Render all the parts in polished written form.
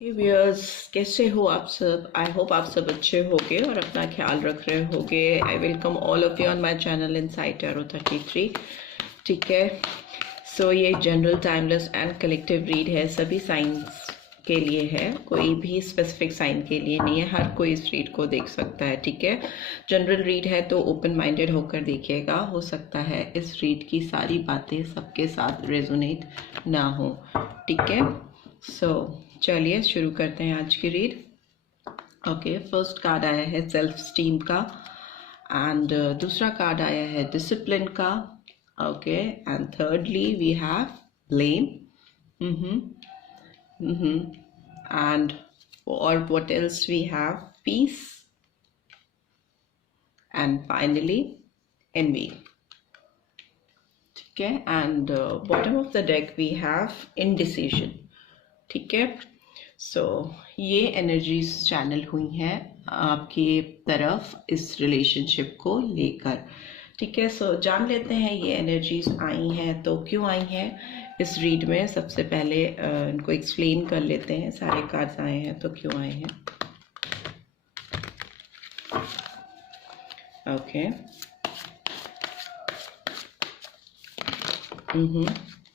Viewers, कैसे हो आप सब? आई होप आप सब अच्छे होगे और अपना ख्याल रख रहे होगे। I welcome all of you on my channel insight tarot 33। ठीक है, सो ये general timeless and collective read है, सभी साइंस के लिए है, कोई भी स्पेसिफिक साइन के लिए नहीं है। हर कोई इस रीड को देख सकता है। ठीक है, जनरल रीड है तो ओपन माइंडेड होकर देखिएगा। हो सकता है इस रीड की सारी बातें सबके साथ रेजोनेट ना हो। ठीक है, सो चलिए शुरू करते हैं आज की रीड। ओके, फर्स्ट कार्ड आया है सेल्फ स्टीम का, एंड दूसरा कार्ड आया है डिसिप्लिन का। Okay, and thirdly we have blame. And और what else we have peace, and finally envy. ठीक है, and bottom of the deck we have indecision. ठीक है, सो ये एनर्जीज चैनल हुई हैं आपकी तरफ इस रिलेशनशिप को लेकर। ठीक है, सो जान लेते हैं ये एनर्जीज आई हैं तो क्यों आई हैं इस रीड में। सबसे पहले इनको एक्सप्लेन कर लेते हैं, सारे कार्ड्स आए हैं तो क्यों आए हैं। ओके,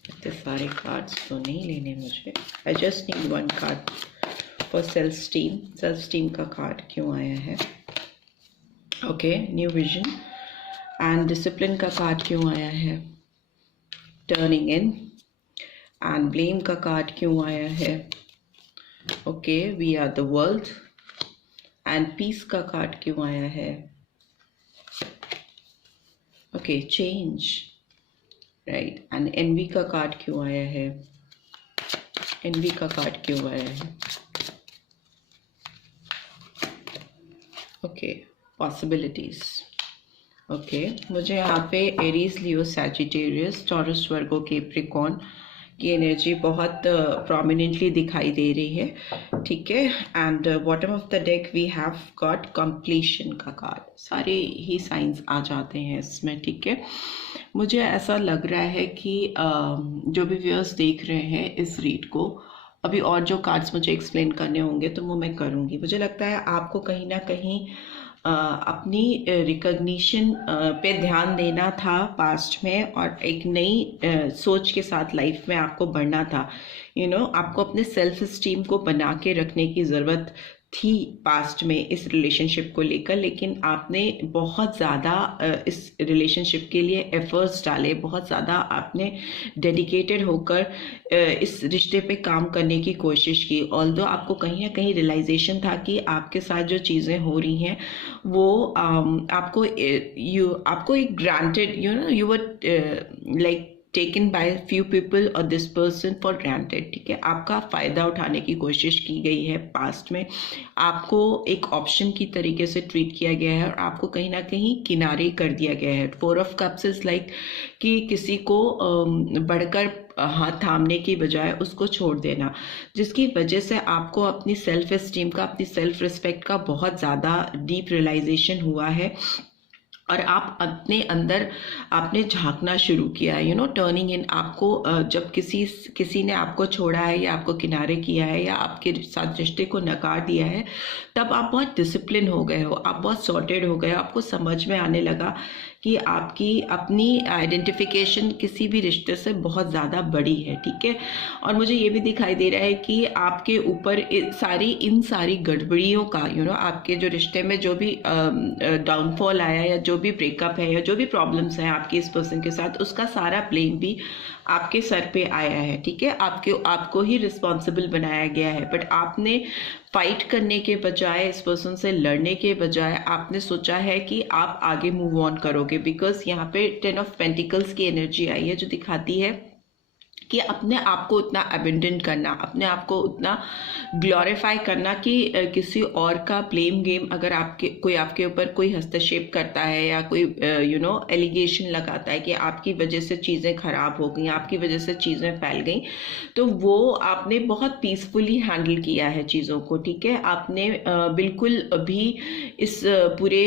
इतने सारे कार्ड्स तो नहीं लेने मुझे। I just need one card for self esteem. Self esteem का कार्ड क्यों आया है। Okay, new vision and discipline का कार्ड क्यों आया है। टर्निंग इन एंड ब्लेम का कार्ड क्यों आया है। Okay, we are the world and peace का कार्ड क्यों आया है। Okay, change, right, and envy का कार्ड क्यों आया है। एनवी का कार्ड क्यों आया है। Okay, possibilities. ओके, मुझे यहाँ पे Aries, Leo, Sagittarius, Taurus, Virgo, Capricorn की एनर्जी बहुत प्रोमिनेंटली दिखाई दे रही है। ठीक है, and bottom of the deck we have got completion का कार्ड। सारे ही साइंस आ जाते हैं इसमें। ठीक है, मुझे ऐसा लग रहा है कि जो भी व्यूअर्स देख रहे हैं इस रीड को, अभी और जो कार्ड्स मुझे एक्सप्लेन करने होंगे तो वो मैं करूँगी। मुझे लगता है आपको कहीं ना कहीं अपनी रिकग्निशन पे ध्यान देना था पास्ट में, और एक नई सोच के साथ लाइफ में आपको बढ़ना था। आपको अपने सेल्फ स्टीम को बना के रखने की ज़रूरत थी पास्ट में इस रिलेशनशिप को लेकर, लेकिन आपने बहुत ज़्यादा इस रिलेशनशिप के लिए एफर्ट्स डाले, बहुत ज़्यादा आपने डेडिकेटेड होकर इस रिश्ते पे काम करने की कोशिश की। ऑल्दो आपको कहीं ना कहीं रियलाइजेशन था कि आपके साथ जो चीज़ें हो रही हैं वो आपको एक granted, you were like taken by few people और दिस पर्सन फॉर ग्रांटेड। ठीक है, आपका फ़ायदा उठाने की कोशिश की गई है पास्ट में, आपको एक ऑप्शन की तरीके से ट्रीट किया गया है और आपको कहीं ना कहीं किनारे कर दिया गया है। 4 ऑफ कप्स इज लाइक कि किसी को बढ़कर हाथ थामने की बजाय उसको छोड़ देना, जिसकी वजह से आपको अपनी सेल्फ एस्टीम का, अपनी सेल्फ रिस्पेक्ट का बहुत ज़्यादा डीप रियलाइजेशन हुआ है और आप अपने अंदर आपने झांकना शुरू किया है। टर्निंग इन, आपको जब किसी ने आपको छोड़ा है या आपको किनारे किया है या आपके साथ रिश्ते को नकार दिया है, तब आप बहुत डिसिप्लिन हो गए हो, आप बहुत सॉर्टेड हो गए हो। आपको समझ में आने लगा कि आपकी अपनी आइडेंटिफिकेशन किसी भी रिश्ते से बहुत ज़्यादा बड़ी है। ठीक है, और मुझे ये भी दिखाई दे रहा है कि आपके ऊपर इन सारी गड़बड़ियों का, आपके जो रिश्ते में जो भी डाउनफॉल आया या जो भी ब्रेकअप है या जो भी प्रॉब्लम्स हैं आपके इस पर्सन के साथ, उसका सारा ब्लेम भी आपके सर पे आया है। ठीक है, आपको ही रिस्पॉन्सिबल बनाया गया है, बट आपने फाइट करने के बजाय, इस पर्सन से लड़ने के बजाय आपने सोचा है कि आप आगे मूव ऑन करोगे। बिकॉज यहाँ पे 10 ऑफ पेंटिकल्स की एनर्जी आई है जो दिखाती है कि अपने आप को उतना अबेंडन करना, अपने आप को उतना ग्लोरीफाई करना कि किसी और का ब्लेम गेम, अगर आपके ऊपर कोई हस्तक्षेप करता है या कोई एलिगेशन लगाता है कि आपकी वजह से चीज़ें खराब हो गई, आपकी वजह से चीज़ें फैल गई, तो वो आपने बहुत पीसफुली हैंडल किया है चीज़ों को। ठीक है, आपने बिल्कुल भी इस पूरे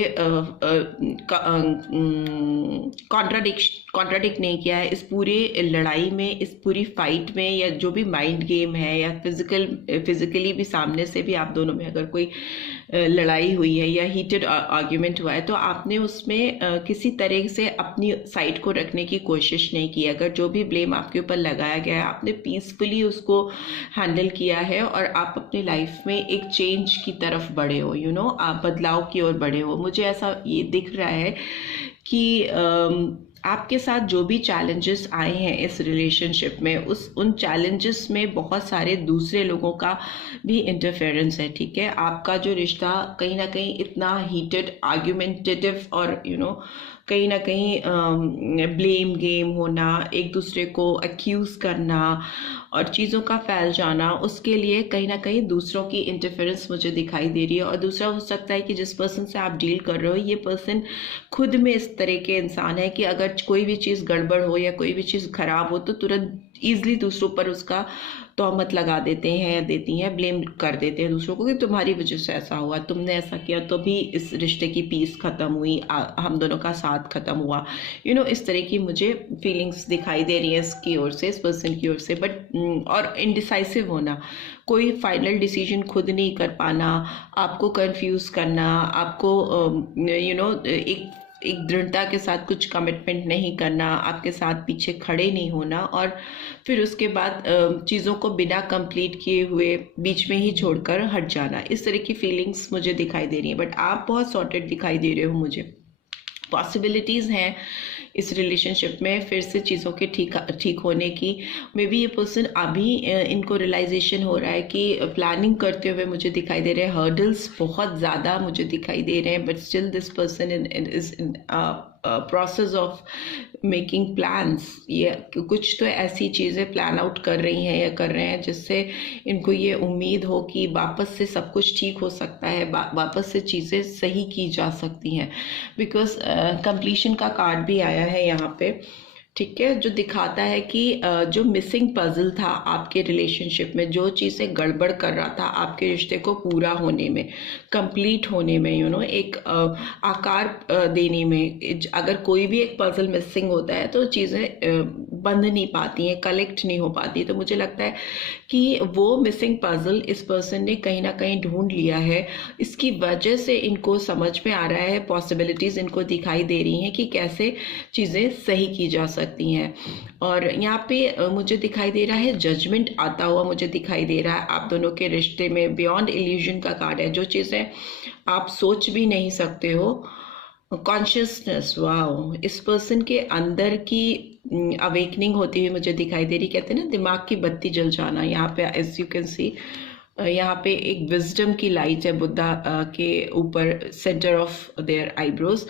कॉन्ट्राडिक्ट नहीं किया है। इस पूरी लड़ाई में, इस पूरी फाइट में, या जो भी माइंड गेम है या फिजिकली भी सामने से भी आप दोनों में अगर कोई लड़ाई हुई है या हीटेड आर्ग्यूमेंट हुआ है, तो आपने उसमें किसी तरह से अपनी साइड को रखने की कोशिश नहीं की। अगर जो भी ब्लेम आपके ऊपर लगाया गया है, आपने पीसफुली उसको हैंडल किया है और आप अपनी लाइफ में एक चेंज की तरफ बढ़े हो, आप बदलाव की ओर बढ़े हो। मुझे ऐसा ये दिख रहा है कि आपके साथ जो भी चैलेंजेस आए हैं इस रिलेशनशिप में, उन चैलेंजेस में बहुत सारे दूसरे लोगों का भी इंटरफेरेंस है। ठीक है, आपका जो रिश्ता कहीं ना कहीं इतना हीटेड, आर्ग्यूमेंटेटिव और कहीं ना कहीं ब्लेम गेम होना, एक दूसरे को एक्यूज करना और चीज़ों का फैल जाना, उसके लिए कहीं ना कहीं दूसरों की इंटरफेरेंस मुझे दिखाई दे रही है। और दूसरा हो सकता है कि जिस पर्सन से आप डील कर रहे हो, ये पर्सन खुद में इस तरह के इंसान है कि अगर कोई भी चीज़ गड़बड़ हो या कोई भी चीज़ खराब हो तो तुरंत ईजिली दूसरों पर उसका तोहमत लगा देते हैं या देती हैं, ब्लेम कर देते हैं दूसरों को कि तुम्हारी वजह से ऐसा हुआ, तुमने ऐसा किया तो भी इस रिश्ते की पीस ख़त्म हुई, हम दोनों का साथ ख़त्म हुआ। इस तरह की मुझे फीलिंग्स दिखाई दे रही है इसकी ओर से, इस पर्सन की ओर से। बट और इनडिसाइसिव होना, कोई फाइनल डिसीजन खुद नहीं कर पाना, आपको कंफ्यूज करना, आपको एक दृढ़ता के साथ कुछ कमिटमेंट नहीं करना, आपके साथ पीछे खड़े नहीं होना और फिर उसके बाद चीज़ों को बिना कंप्लीट किए हुए बीच में ही छोड़कर हट जाना। इस तरह की फीलिंग्स मुझे दिखाई दे रही हैं। बट आप बहुत सॉर्टेड दिखाई दे रहे हो मुझे। पॉसिबिलिटीज़ हैं इस रिलेशनशिप में फिर से चीज़ों के ठीक होने की। मे बी ये पर्सन अभी इनको रियलाइजेशन हो रहा है कि प्लानिंग करते हुए मुझे दिखाई दे रहे हैं, हर्डल्स बहुत ज़्यादा मुझे दिखाई दे रहे हैं, but still this person is in process of making plans. ये कुछ तो ऐसी चीज़ें प्लान आउट कर रही हैं या कर रहे हैं जिससे इनको ये उम्मीद हो कि वापस से सब कुछ ठीक हो सकता है, वापस से चीज़ें सही की जा सकती हैं। बिकॉज कंप्लीशन का कार्ड भी आया है यहाँ पे, ठीक है, जो दिखाता है कि जो मिसिंग पजल था आपके रिलेशनशिप में, जो चीज़ें गड़बड़ कर रहा था आपके रिश्ते को पूरा होने में, कंप्लीट होने में, एक आकार देने में, अगर कोई भी एक पजल मिसिंग होता है तो चीज़ें बंध नहीं पाती हैं, कलेक्ट नहीं हो पाती। तो मुझे लगता है कि वो मिसिंग पजल इस पर्सन ने कहीं ना कहीं ढूंढ लिया है। इसकी वजह से इनको समझ में आ रहा है, पॉसिबिलिटीज़ इनको दिखाई दे रही हैं कि कैसे चीज़ें सही की जा सकती हैं। और यहाँ पे मुझे दिखाई दे रहा है जजमेंट आता हुआ मुझे दिखाई दे रहा है आप दोनों के रिश्ते में। बियॉन्ड इल्यूजन का कार्ड है, जो चीज़ें आप सोच भी नहीं सकते हो। कॉन्शियसनेस, वाओ, इस पर्सन के अंदर की अवेकनिंग होती हुई मुझे दिखाई दे रही। कहते हैं ना दिमाग की बत्ती जल जाना। यहाँ पे एज यू कैन सी, यहाँ पे एक विजडम की लाइट है बुद्धा के ऊपर, centre of their eyebrows,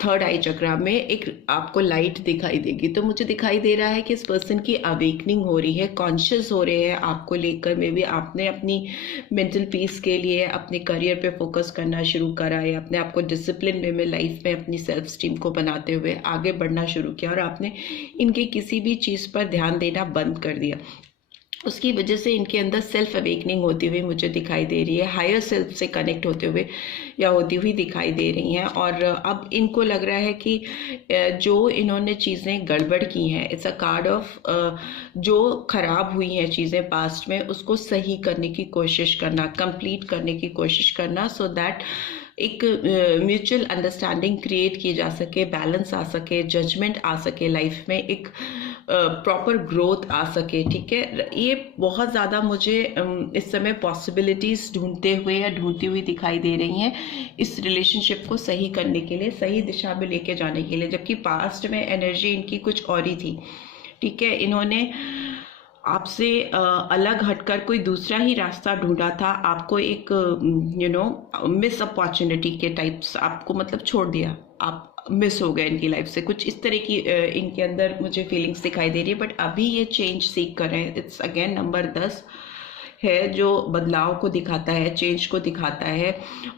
third eye chakra में एक आपको लाइट दिखाई देगी। तो मुझे दिखाई दे रहा है कि इस पर्सन की अवेकनिंग हो रही है, कॉन्शियस हो रहे हैं आपको लेकर। में भी आपने अपनी मेंटल पीस के लिए अपने करियर पे फोकस करना शुरू करा है, अपने आप को डिसिप्लिन वे में लाइफ में अपनी सेल्फ स्टीम को बनाते हुए आगे बढ़ना शुरू किया और आपने इनकी किसी भी चीज़ पर ध्यान देना बंद कर दिया। उसकी वजह से इनके अंदर सेल्फ अवेकनिंग होती हुई मुझे दिखाई दे रही है, हायर सेल्फ से कनेक्ट होते हुए या होती हुई दिखाई दे रही हैं। और अब इनको लग रहा है कि जो इन्होंने चीज़ें गड़बड़ की हैं, इट्स अ कार्ड ऑफ जो खराब हुई हैं चीज़ें पास्ट में, उसको सही करने की कोशिश करना, कंप्लीट करने की कोशिश करना, सो दैट एक म्यूचुअल अंडरस्टैंडिंग क्रिएट की जा सके, बैलेंस आ सके, जजमेंट आ सके लाइफ में, एक प्रॉपर ग्रोथ आ सके। ठीक है, ये बहुत ज़्यादा मुझे इस समय पॉसिबिलिटीज़ ढूंढते हुए या ढूंढती हुई दिखाई दे रही हैं इस रिलेशनशिप को सही करने के लिए, सही दिशा में लेके जाने के लिए। जबकि पास्ट में एनर्जी इनकी कुछ और ही थी। ठीक है, इन्होंने आपसे अलग हटकर कोई दूसरा ही रास्ता ढूंढा था, आपको एक मिस अपॉर्चुनिटी के टाइप्स, आपको मतलब छोड़ दिया, आप मिस हो गए इनकी लाइफ से, कुछ इस तरह की इनके अंदर मुझे फीलिंग्स दिखाई दे रही है। बट अभी ये चेंज सीख कर रहे हैं। इट्स अगेन नंबर 10 है जो बदलाव को दिखाता है, चेंज को दिखाता है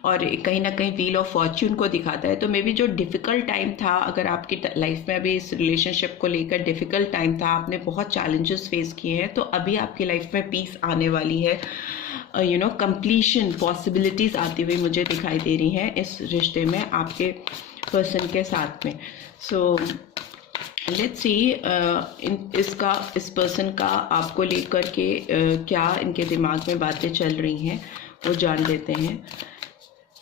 और कहीं ना कहीं व्हील ऑफ फॉर्च्यून को दिखाता है। तो मे बी जो डिफ़िकल्ट टाइम था, अगर आपकी लाइफ में अभी इस रिलेशनशिप को लेकर डिफ़िकल्ट टाइम था, आपने बहुत चैलेंजेस फेस किए हैं, तो अभी आपकी लाइफ में पीस आने वाली है। कंप्लीशन पॉसिबिलिटीज़ आती हुई मुझे दिखाई दे रही हैं इस रिश्ते में आपके पर्सन के साथ में। सो लेट्स सी इस पर्सन का आपको लेकर के क्या इनके दिमाग में बातें चल रही हैं वो जान लेते हैं।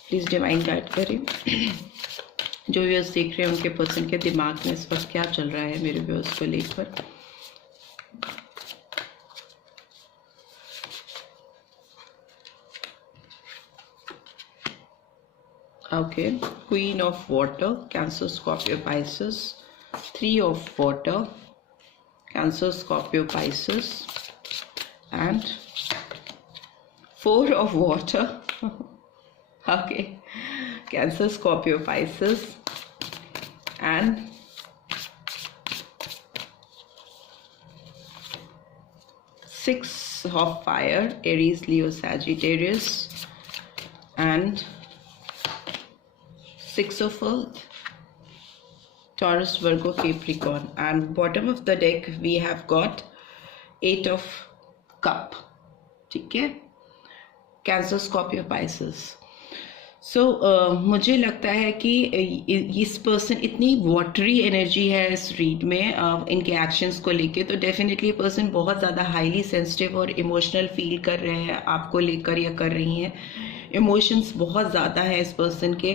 प्लीज़ डिवाइन गाइड करें। जो व्यूअर्स देख रहे हैं उनके पर्सन के दिमाग में इस वक्त क्या चल रहा है मेरे व्यूअर्स को लेकर। Okay, Queen of Water, Cancer, Scorpio, Pisces. 3 of Water, Cancer, Scorpio, Pisces. And 4 of Water. Okay, Cancer, Scorpio, Pisces. And 6 of Fire, Aries, Leo, Sagittarius. And 6 of Earth, Taurus, Virgo, Capricorn. And bottom of the deck we have got 8 of Cup. ठीक है, Cancer, Scorpio, Pisces. So मुझे लगता है कि इस person इतनी watery energy है इस रीड में इनके एक्शंस को लेके, तो डेफिनेटली पर्सन बहुत ज़्यादा हाईली सेंसिटिव और इमोशनल फील कर रहे हैं आपको लेकर या कर रही हैं। इमोशंस बहुत ज़्यादा है इस पर्सन के।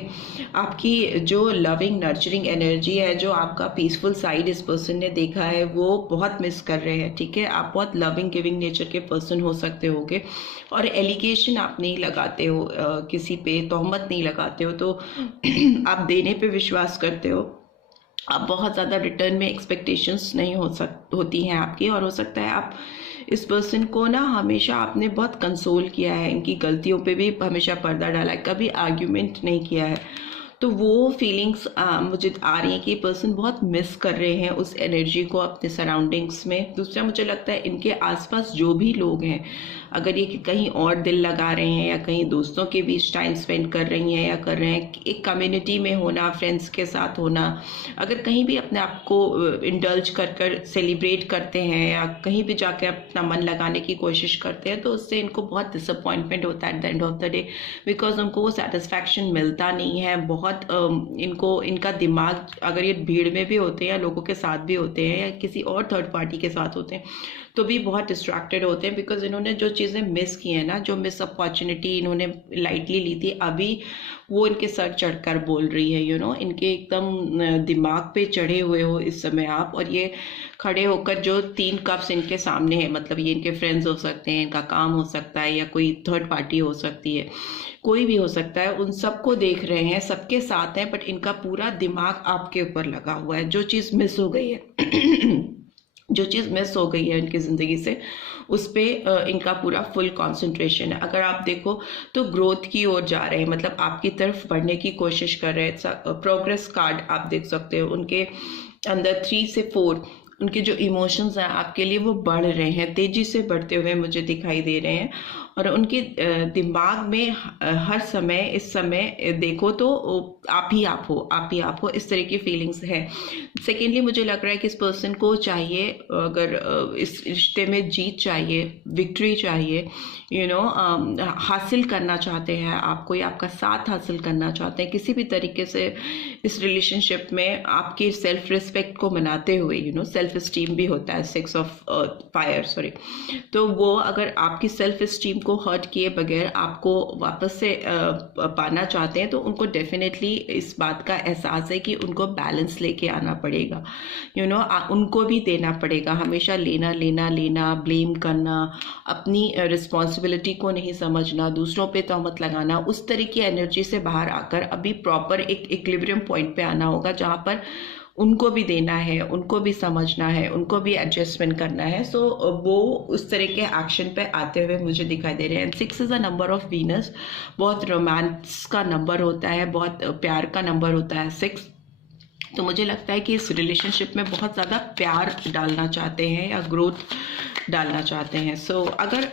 आपकी जो लविंग नर्चरिंग एनर्जी है, जो आपका पीसफुल साइड इस पर्सन ने देखा है वो बहुत मिस कर रहे हैं। ठीक है, आप बहुत लविंग गिविंग नेचर के पर्सन हो सकते होगे और एलिगेशन आप नहीं लगाते हो, किसी पे तोहमत नहीं लगाते हो, तो आप देने पे विश्वास करते हो। आप बहुत ज़्यादा रिटर्न में एक्सपेक्टेशंस नहीं होती हैं आपकी, और हो सकता है आप इस पर्सन को ना हमेशा आपने बहुत कंसोल किया है, इनकी गलतियों पे भी हमेशा पर्दा डाला है, कभी आर्ग्यूमेंट नहीं किया है। तो वो फीलिंग्स मुझे आ रही हैं कि पर्सन बहुत मिस कर रहे हैं उस एनर्जी को अपने सराउंडिंग्स में। दूसरा मुझे लगता है इनके आसपास जो भी लोग हैं, अगर ये कहीं और दिल लगा रहे हैं या कहीं दोस्तों के बीच टाइम स्पेंड कर रही हैं या कर रहे हैं, एक कम्युनिटी में होना, फ्रेंड्स के साथ होना, अगर कहीं भी अपने आप को इंडल्ज कर सेलिब्रेट करते हैं या कहीं भी जाकर अपना मन लगाने की कोशिश करते हैं, तो उससे इनको बहुत डिसअपॉइंटमेंट होता है at the end of the day, because उनको वो सेटिस्फैक्शन मिलता नहीं है। बहुत इनका दिमाग, अगर ये भीड़ में भी होते हैं या लोगों के साथ भी होते हैं या किसी और थर्ड पार्टी के साथ होते हैं, तो भी बहुत डिस्ट्रैक्टेड होते हैं, बिकॉज इन्होंने जो चीज़ें मिस की हैं ना, जो मिस अपॉर्चुनिटी इन्होंने लाइटली ली थी, अभी वो इनके सर चढ़कर बोल रही है। इनके एकदम दिमाग पे चढ़े हुए हो इस समय आप, और ये खड़े होकर जो 3 कप्स इनके सामने है, मतलब ये इनके फ्रेंड्स हो सकते हैं, इनका काम हो सकता है या कोई थर्ड पार्टी हो सकती है, कोई भी हो सकता है, उन सबको देख रहे हैं, सबके साथ हैं, बट इनका पूरा दिमाग आपके ऊपर लगा हुआ है। जो चीज़ मिस हो गई है जो चीज़ मिस हो गई है इनकी ज़िंदगी से, उस पर इनका पूरा फुल कंसंट्रेशन है। अगर आप देखो तो ग्रोथ की ओर जा रहे हैं, मतलब आपकी तरफ बढ़ने की कोशिश कर रहे हैं। प्रोग्रेस कार्ड आप देख सकते हो उनके अंदर 3 से 4 उनके जो इमोशंस हैं आपके लिए वो बढ़ रहे हैं, तेज़ी से बढ़ते हुए मुझे दिखाई दे रहे हैं, और उनके दिमाग में हर समय, इस समय देखो तो आप ही आप हो, इस तरह की फीलिंग्स है। सेकेंडली मुझे लग रहा है कि इस पर्सन को चाहिए, अगर इस रिश्ते में जीत चाहिए, विक्ट्री चाहिए, हासिल करना चाहते हैं आपको, या आपका साथ हासिल करना चाहते हैं किसी भी तरीके से इस रिलेशनशिप में, आपकी सेल्फ रिस्पेक्ट को मनाते हुए, सेल्फ स्टीम भी होता है 6 ऑफ फायर, सॉरी। तो वो अगर आपकी सेल्फ स्टीम को हर्ट किए बगैर आपको वापस से पाना चाहते हैं, तो उनको डेफिनेटली इस बात का एहसास है कि उनको बैलेंस लेके आना पड़ेगा, उनको भी देना पड़ेगा। हमेशा लेना, ब्लेम करना, अपनी रिस्पॉन्सिबिलिटी को नहीं समझना, दूसरों पे तहमत लगाना, उस तरह की एनर्जी से बाहर आकर अभी प्रॉपर एक इक्विलिब्रियम पॉइंट पे आना होगा, जहाँ पर उनको भी देना है, उनको भी समझना है, उनको भी एडजस्टमेंट करना है। सो वो उस तरह के एक्शन पे आते हुए मुझे दिखाई दे रहे हैं। 6 is a number of Venus, बहुत रोमांस का नंबर होता है, बहुत प्यार का नंबर होता है 6। तो मुझे लगता है कि इस रिलेशनशिप में बहुत ज़्यादा प्यार डालना चाहते हैं या ग्रोथ डालना चाहते हैं। सो अगर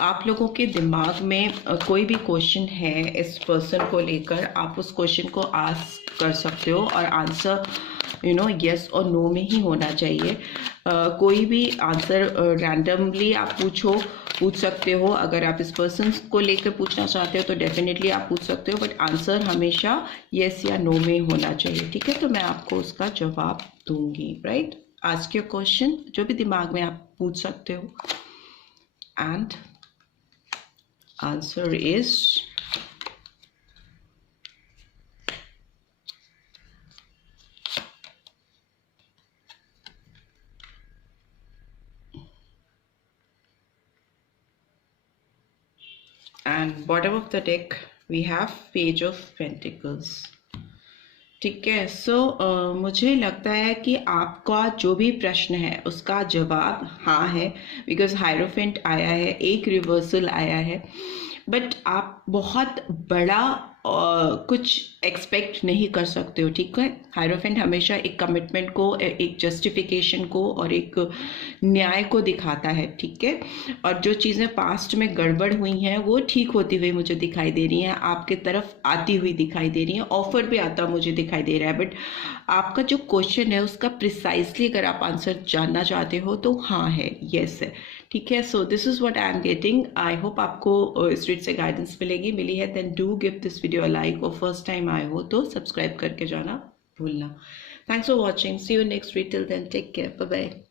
आप लोगों के दिमाग में कोई भी क्वेश्चन है इस पर्सन को लेकर, आप उस क्वेश्चन को आस्क कर सकते हो, और आंसर यस और नो में ही होना चाहिए। कोई भी आंसर रैंडमली आप पूछ सकते हो। अगर आप इस पर्सन को लेकर पूछना चाहते हो तो डेफिनेटली आप पूछ सकते हो, बट आंसर हमेशा यस या नो में होना चाहिए। ठीक है, तो मैं आपको उसका जवाब दूंगी, राइट। आस्क योर क्वेश्चन, जो भी दिमाग में आप पूछ सकते हो। And answer is and bottom of the deck we have page of pentacles. ठीक है, सो मुझे लगता है कि आपका जो भी प्रश्न है उसका जवाब हाँ है, बिकॉज हायरोफेंट आया है, एक रिवर्सल आया है, बट आप बहुत बड़ा कुछ एक्सपेक्ट नहीं कर सकते हो। ठीक है, हायरोफेंट हमेशा एक कमिटमेंट को, एक जस्टिफिकेशन को और एक न्याय को दिखाता है। ठीक है, और जो चीज़ें पास्ट में गड़बड़ हुई हैं वो ठीक होती हुई मुझे दिखाई दे रही हैं, आपके तरफ आती हुई दिखाई दे रही हैं, ऑफर भी आता मुझे दिखाई दे रहा है। बट आपका जो क्वेश्चन है उसका प्रिसाइसली अगर आप आंसर जानना चाहते हो तो हाँ है, यस है। ठीक है, so this is what I am getting. I hope आपको स्ट्रीट से गाइडेंस मिली है। Then do give this video a like, और फर्स्ट टाइम आए हो तो सब्सक्राइब करके जाना भूलना। Thanks for watching, see you next video, till then take care, bye bye.